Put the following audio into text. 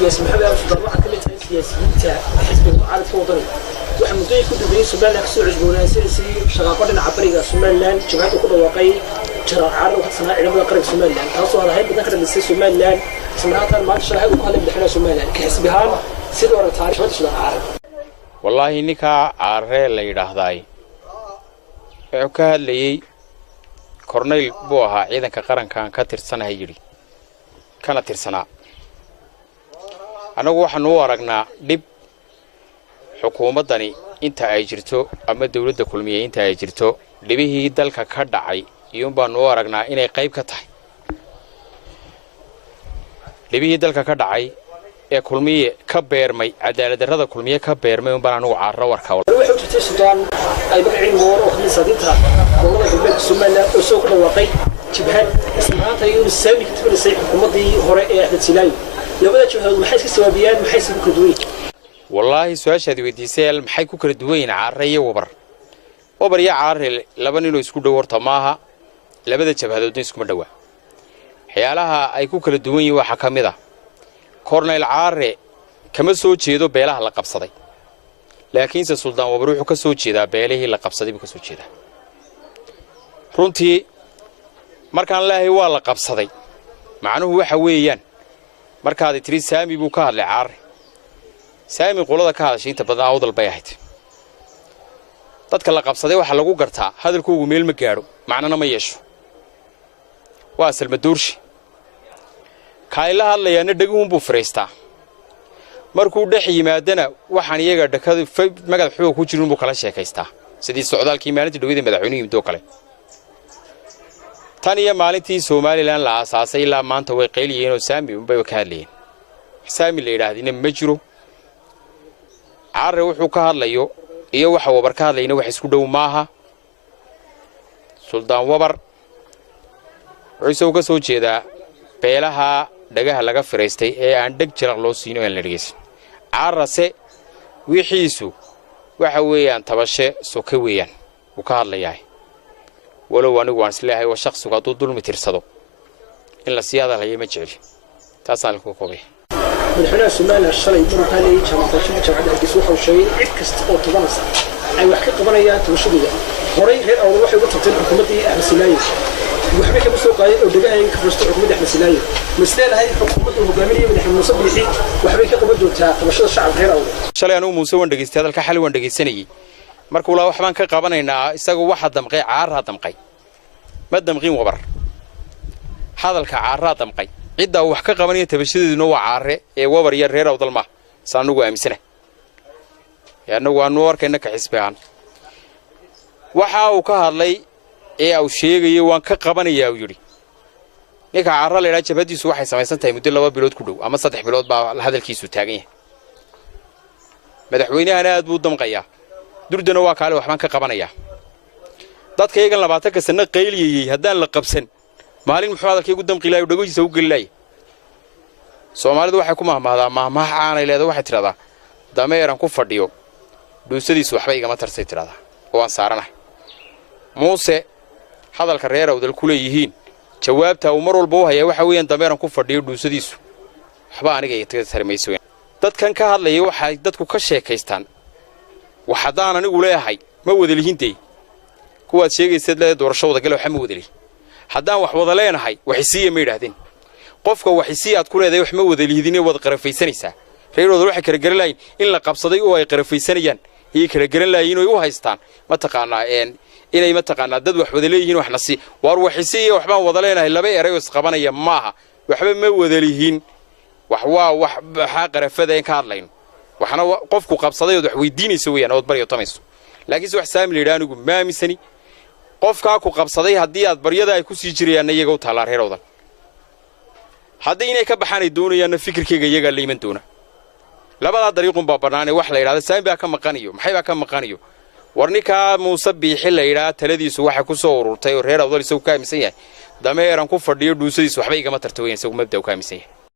سياسي محمد أفضل واحد كلمة سياسيين حزب المعارض وطني وحمد الله يكون بدين سومالان كسو عجبونا سياسي شغاقنا عبريقا سومالان جماعة كل واقعي جرى عارض وحسنا علم قريب سومالان تاسو هذا هاي بدنا كده نسي سومالان سمعتها ما تشرح وقال بدنا سومالان كحزبها سيدو ورا تاريخ ما تشرح عارض والله نكا عارض لا يراهداي وكا لي كورنيل بوها ciidanka qarankan ka tirsanay yiri kana tirsanaa anagu waxaan u aragnaa dib xukuumadani inta ay jirto ama dawladda kulmiye inta ay jirto dibihii dalka ka dhacay iyo baan u aragnaa inay qayb ka tahay dibihii dalka ka dhacay ee kulmiye ka beermay cadaalad darrada kulmiye ka beermay baan anagu caarro warka wuxuu jirtay Suudaan ay baqeen moor oo khamiisadinta gobolada galbeedka Soomaaliya oo soo kala waqay jibhad ismaanta iyo saami ka tabalisay xukuumadii hore ee Axmed Silaayo labada jibhad maxay iska sabaabiyaan maxay isku kala duwan wallahi su'aashaadi weydiisay maxay ku kala duwan caarro iyo wabar ya caarre laba nin oo isku dhawarta maaha labada jibhadoodna isku ma dhawa xiyalaha ay ku kala duwan yihiin waxa kamid ah Cornel Caarre kama soo jeedo beelaha la qabsaday laakiin Suldaan Wabar wuxuu ka soo jeedaa beelihii la qabsaday buu ka soo jeedaa runtii markaan laahay waa la qabsaday macnuhu waxa weeyaan markaad tiri saami buu ka hadlay Caarre saami qolada ka hadashay inta badan awdal bay ahayd dadka la qabsaday waxa lagu gartaa hadalkoodu meel ma gaaro macnana ma yeesho waa salmaduurshi kaayla hadlayana dhaguun buu fariistaa markuu dhex yimaadana waxaan iyaga dhakada magad xoog ku jirin buu kala sheekaystaa sidii socdaalkii maalintii dhawida madaxweynuhu yimid oo kale tan iyo maalintii Soomaaliland la aasaasay ilaa maanta way qeyliyeen oo saami bay ka hadlayeen saami la yiraahdina ma jiro Caarre wuxuu ka hadlayo iyo waxa wabar ka hadlayna wax isku dhow maaha Suldaan Wabar wuxuu ka soo jeedaa beelaha dhagaha laga fariistay ee aan dhag jiraq loo siino aan la dhigeysan Caarrase wixiisu waxa weeyaan tabashe soka weeyaan uu ka hadlayaa walow anigu waan islaahay waa shakhsiga hadduu dulmi tirsado in la siyaada hayay ma jecel taasaan ku koobay madaxweynaha Soomaaliya shalay inuu ka leeyahay jaamacadda Hargeysa wuxuu sheegay cid kasta oo tobanaysa ay wax ka qabanayaan tabashadooda horay reer awdal waxay uga tagteen xukuumaddii Axmed Silaayo waxba ka soo qaaday oo dhagaha ka fursto xukuumadda Axmed Silaayo masleedahay xukuumadda hogaaminaya madaxweyne Muuse Biixi waxba ka qaban doontaa tabashada shacabka reer awdal shalay anu Muuse waan dhageystay hadalka xal waan dhageysanayay markuu la waxbaan ka qabanaynaa isagu waxa damqay Caarra damqay ma damqin Wabar hadalka Caarra damqay cidda wax ka qabanaya tabashadeeduna waa Caarre ee Wabar iyo reer awdal ma saanugu aaminsana yaanagu aanu warkayna ka xisbaan waxa uu ka hadlay ee uu sheegay waan ka qabanayaa uu yiri ninka Caarre la yiraahdo jabadiisu waxay samaysan tahay muddo 2 bilood ku dhow ama 3 bilood baa hadalkiisu taagan yahay madaxweynahana aad buu damqayaa durdana waa kaale waxbaan ka qabanayaa dadka iyaga 20 sano qeyliyay hadaan la qabsan maalin muxuu hadalkaygu damqilaayo dhagoyisa u galilay Soomaalidu waxay ku mahmaadaa aanay leedahay waxay tiraahdaa dameeran ku fadhiyo dhuusadiisu waxba igama tarsay tiraahdaa oo aan saaranahay Muuse hadalka reer awdal ku leeyihiin jawaabta uu mar walba u hayaa waxa weeyaan dameeran ku fadhiyo dhuusadiisu waxba aniga ay tarmayso dadkan ka hadlaya waxa dadku ka sheekaystaan waxadaan anigu leeyahay ma wada lihiintay kuwaad sheegaysid leeyahay doorashada gal waxa ma wada lihi hadaan wax wada leenahay waxisiye ma yiraahdeen qofka waxisiye aad ku leedahay wax ma wada lihiidin wada qarafaysanaysa reer awdal waxa kala garan lahayn in la qabsaday oo ay qarafaysanayaan iyo kala garan lahayn oo ay u haystaan ma taqaanaa inay ma taqaanaa dad wax wada leeyihiin wax nasi war waxisiye waxbaan wada leenahay laba eray oo isqabanaya maaha waxba ma wada lihiin wax qarafada in ka hadlayno waxna qofku qabsaday oo wax weydiinayso weeyaan oo bariyo tamayso laakiin wax saami leeyahay anigu ma aaminsani qofka ku qabsaday hadii aad baryada ay ku sii jirayaan iyaga u taala reer awdal hadii inay ka baxanay doonayaan fikirkeyga iyaga leeyiman doona labada dariiqun baa banaanay wax la yiraahdo saami baa ka maqanayo maxay baa ka maqanayo warnika Muuse Biixi la yiraahdo taladiisu waxa ku soo ururtay oo reer awdal isagu ka aaminsan yahay dameeran ku fadhiyo dhuusadiisu waxba igama tartooyeen isagu mabda u ka aaminsan yahay